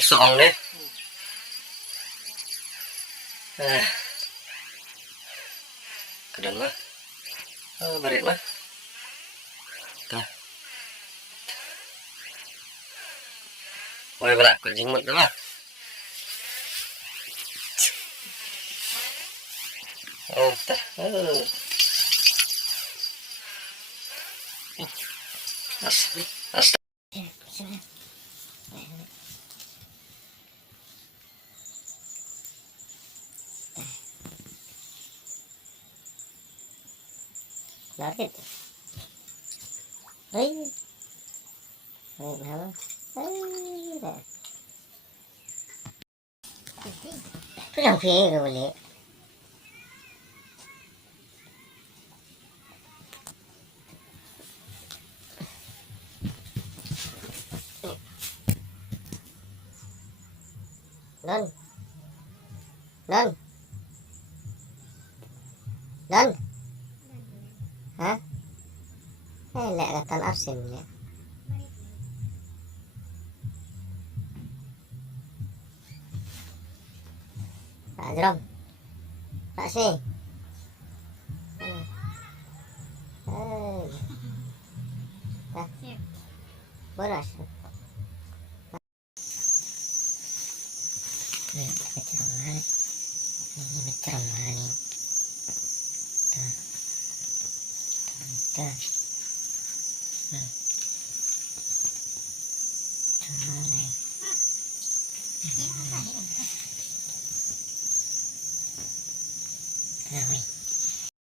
soong nih. Kedan mah. Barit mah. Tah. Woi berak kucing mut lah. Tah. As. Lari. Hei. Hei, halo. Hei. Cái phía rồi lẹ. Lên. Lên. Lên. Hả? Hay lẹ là tan absen lẹ. Pak Jrom. Pak sih. Boros. Ini mecerong mana? Ini mecerong mana nih? Tuh. Tuh. Tuh.